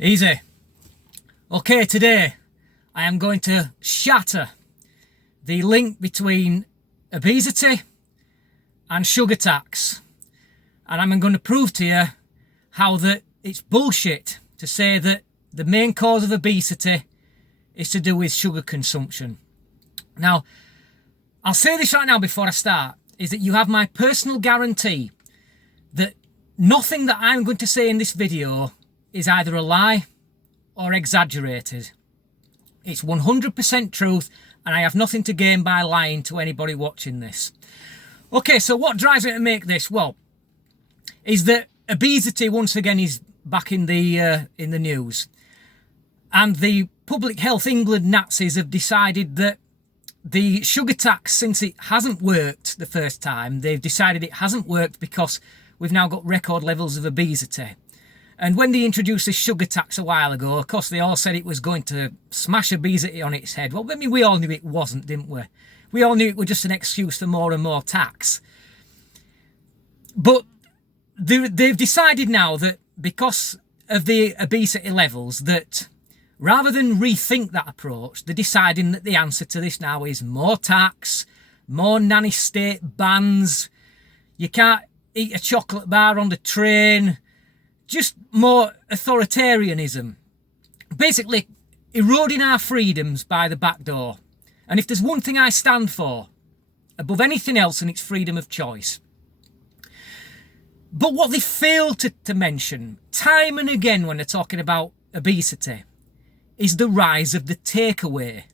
Easy. Okay, today I am going to shatter the link between obesity and sugar tax. And I'm going to prove to you how that it's bullshit to say that the main cause of obesity is to do with sugar consumption. Now, I'll say this right now before I start, is that you have my personal guarantee that nothing that I'm going to say in this video is either a lie or exaggerated. It's 100% truth, and I have nothing to gain by lying to anybody watching this. Okay, so what drives me to make this? Well, is that obesity once again is back in the news, and the Public Health England Nazis have decided that the sugar tax, since it hasn't worked the first time, they've decided it hasn't worked because we've now got record levels of obesity. And when they introduced the sugar tax a while ago, of course, they all said it was going to smash obesity on its head. Well, I mean, we all knew it wasn't, didn't we? We all knew it was just an excuse for more and more tax. But they've decided now that because of the obesity levels, that rather than rethink that approach, they're deciding that the answer to this now is more tax, more nanny state bans. You can't eat a chocolate bar on the train. Just more authoritarianism. Basically, eroding our freedoms by the back door. And if there's one thing I stand for, above anything else, and it's freedom of choice. But what they fail to mention, time and again when they're talking about obesity, is the rise of the takeaway.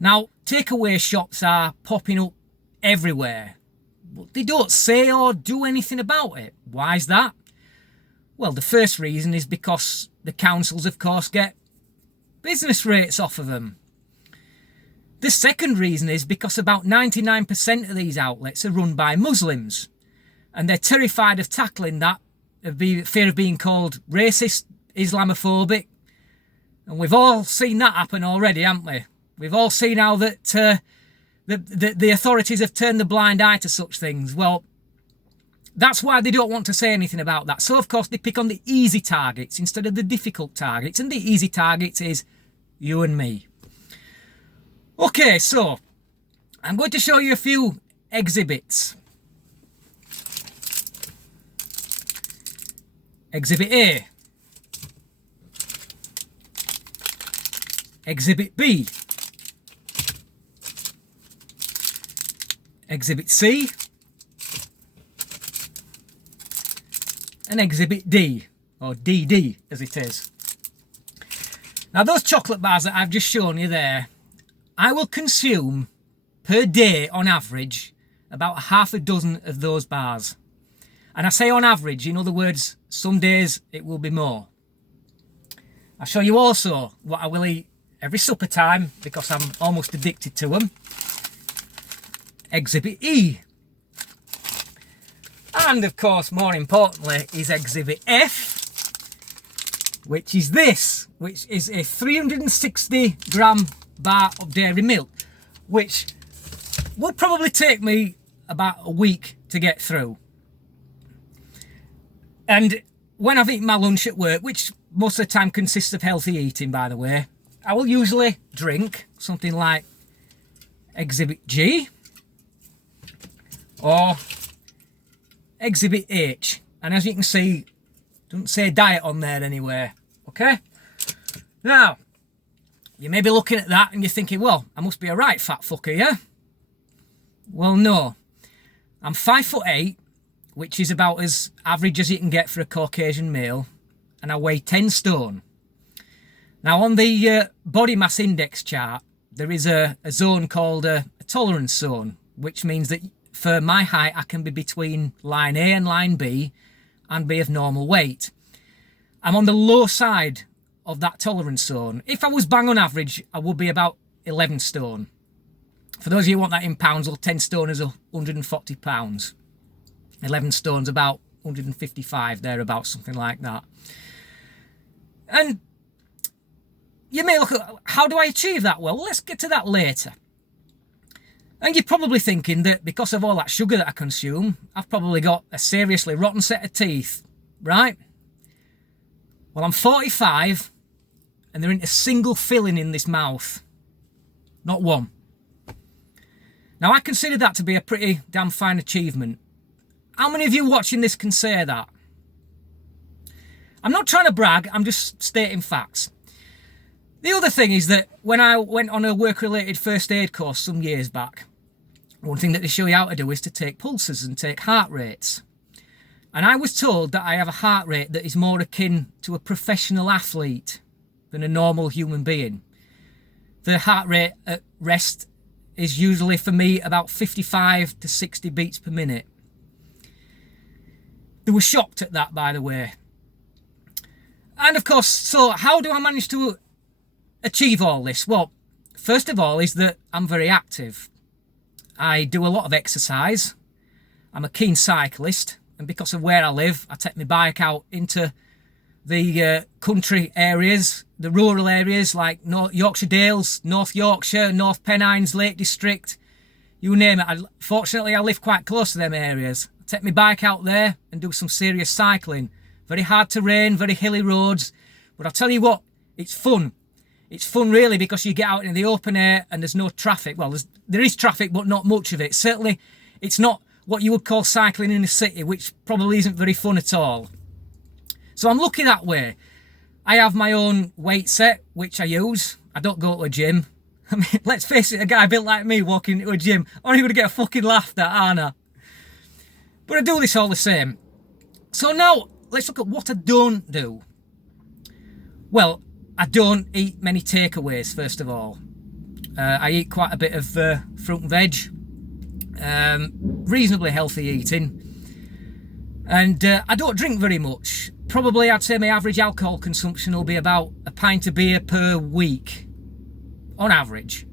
Now, takeaway shops are popping up everywhere, but they don't say or do anything about it. Why is that? Well, the first reason is because the councils, of course, get business rates off of them. The second reason is because about 99% of these outlets are run by Muslims, and they're terrified of tackling that, fear of being called racist, Islamophobic. And we've all seen that happen already, haven't we? We've all seen how that the authorities have turned the blind eye to such things. Well, that's why they don't want to say anything about that. So, of course, they pick on the easy targets instead of the difficult targets. And the easy targets is you and me. Okay, so I'm going to show you a few exhibits. Exhibit A. Exhibit B. Exhibit C. And Exhibit D, or DD as it is. Now, those chocolate bars that I've just shown you there, I will consume per day on average about half a dozen of those bars. And I say on average, in other words, some days it will be more. I'll show you also what I will eat every supper time because I'm almost addicted to them. Exhibit E. And of course, more importantly, is Exhibit F, which is this, which is a 360 gram bar of dairy milk, which will probably take me about a week to get through. And when I've eaten my lunch at work, which most of the time consists of healthy eating, by the way, I will usually drink something like Exhibit G or Exhibit H. And as you can see, it doesn't say diet on there anywhere. Okay? Now, you may be looking at that and you're thinking, well, I must be a right fat fucker, yeah? Well, no. I'm 5'8", which is about as average as you can get for a Caucasian male, and I weigh 10 stone. Now, on the body mass index chart, there is a zone called a tolerance zone, which means that for my height, I can be between line A and line B and be of normal weight. I'm on the low side of that tolerance zone. If I was bang on average, I would be about 11 stone. For those of you who want that in pounds, well, 10 stone is 140 pounds. 11 stone's about 155, thereabouts, something like that. And you may look at, how do I achieve that? Well, let's get to that later. And you're probably thinking that because of all that sugar that I consume, I've probably got a seriously rotten set of teeth, right? Well, I'm 45 and there ain't a single filling in this mouth. Not one. Now, I consider that to be a pretty damn fine achievement. How many of you watching this can say that? I'm not trying to brag, I'm just stating facts. The other thing is that when I went on a work-related first aid course some years back, one thing that they show you how to do is to take pulses and take heart rates. And I was told that I have a heart rate that is more akin to a professional athlete than a normal human being. The heart rate at rest is usually, for me, about 55 to 60 beats per minute. They were shocked at that, by the way. And of course, so how do I manage to achieve all this? Well, first of all is that I'm very active. I do a lot of exercise. I'm a keen cyclist, and because of where I live, I take my bike out into the country areas, the rural areas like Yorkshire Dales, North Yorkshire, North Pennines, Lake District, you name it. Fortunately, I live quite close to them areas. I take my bike out there and do some serious cycling. Very hard terrain, very hilly roads. But I'll tell you what, it's fun. It's fun really because you get out in the open air and there's no traffic. Well, there is traffic, but not much of it. Certainly, it's not what you would call cycling in a city, which probably isn't very fun at all. So I'm lucky that way. I have my own weight set, which I use. I don't go to a gym. I mean, let's face it, a guy built like me walking into a gym, I'm only going to get a fucking laugh at, aren't I? But I do this all the same. So now, let's look at what I don't do. Well, I don't eat many takeaways, first of all. I eat quite a bit of fruit and veg. Reasonably healthy eating. And I don't drink very much. Probably I'd say my average alcohol consumption will be about a pint of beer per week. On average.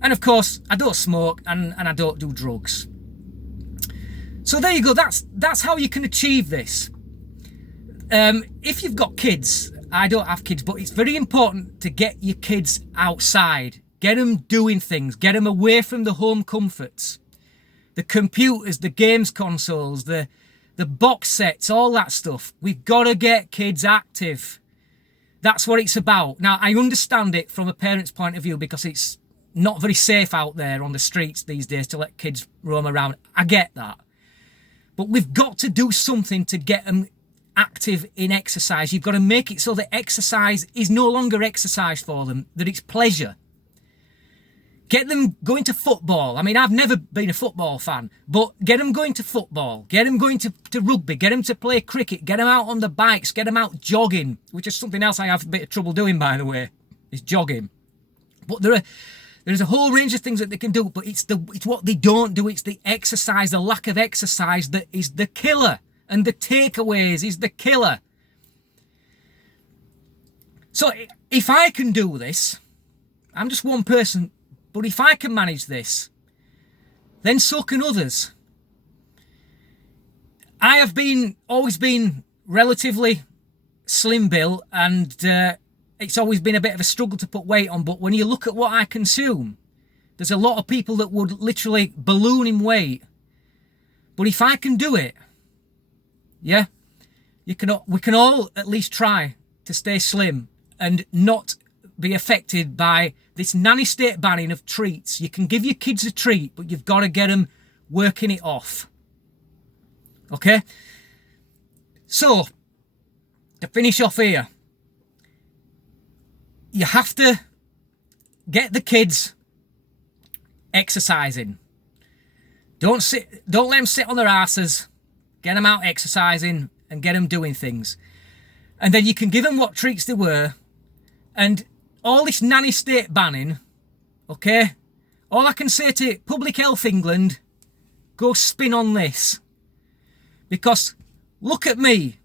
And of course, I don't smoke and I don't do drugs. So there you go, that's how you can achieve this. If you've got kids, I don't have kids, but it's very important to get your kids outside. Get them doing things. Get them away from the home comforts. The computers, the games consoles, the box sets, all that stuff. We've got to get kids active. That's what it's about. Now, I understand it from a parent's point of view because it's not very safe out there on the streets these days to let kids roam around. I get that. But we've got to do something to get them active in exercise. You've got to make it so that exercise is no longer exercise for them, that it's pleasure. Get them going to football. I mean, I've never been a football fan, but get them going to football. Get them going to rugby. Get them to play cricket. Get them out on the bikes. Get them out jogging, which is something else I have a bit of trouble doing, by the way, is jogging. But there's a whole range of things that they can do, but it's what they don't do. It's the exercise, the lack of exercise that is the killer. And the takeaways is the killer. So if I can do this, I'm just one person, but if I can manage this, then so can others. I have always been relatively slim built, and it's always been a bit of a struggle to put weight on, but when you look at what I consume, there's a lot of people that would literally balloon in weight. But if I can do it, yeah, we can all at least try to stay slim and not be affected by this nanny state banning of treats. You can give your kids a treat, but you've got to get them working it off. Okay? So, to finish off here, you have to get the kids exercising. Don't let them sit on their asses. Get them out exercising and get them doing things. And then you can give them what treats they were. And all this nanny state banning, okay? All I can say to Public Health England, go spin on this. Because look at me.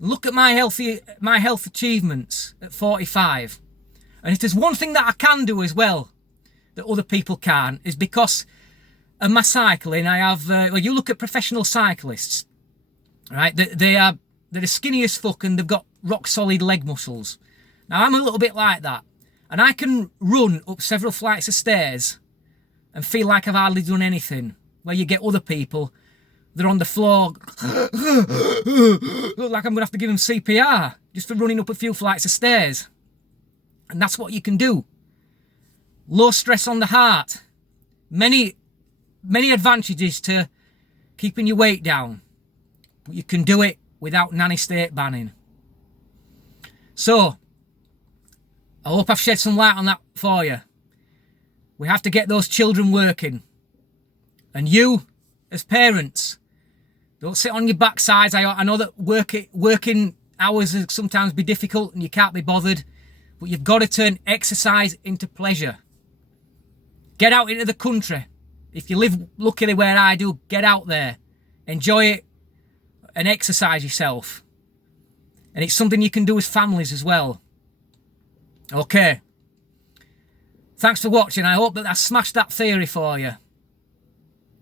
Look at my health achievements at 45. And if there's one thing that I can do as well that other people can't, is because of my cycling, I have, well, you look at professional cyclists, right? They're skinny as fuck and they've got rock solid leg muscles. Now I'm a little bit like that. And I can run up several flights of stairs and feel like I've hardly done anything. Where you get other people, they're on the floor, look like I'm going to have to give them CPR. just for running up a few flights of stairs. And that's what you can do. Low stress on the heart. Many advantages to keeping your weight down. But you can do it without nanny state banning. So, I hope I've shed some light on that for you. We have to get those children working. And you, as parents, don't sit on your backsides. I know that working hours can sometimes be difficult and you can't be bothered, but you've got to turn exercise into pleasure. Get out into the country. If you live luckily where I do, get out there. Enjoy it and exercise yourself. And it's something you can do as families as well. Okay. Thanks for watching. I hope that I smashed that theory for you.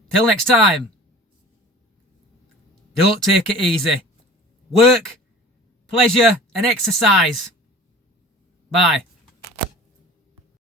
Till next time. Don't take it easy. Work, pleasure and exercise. Bye.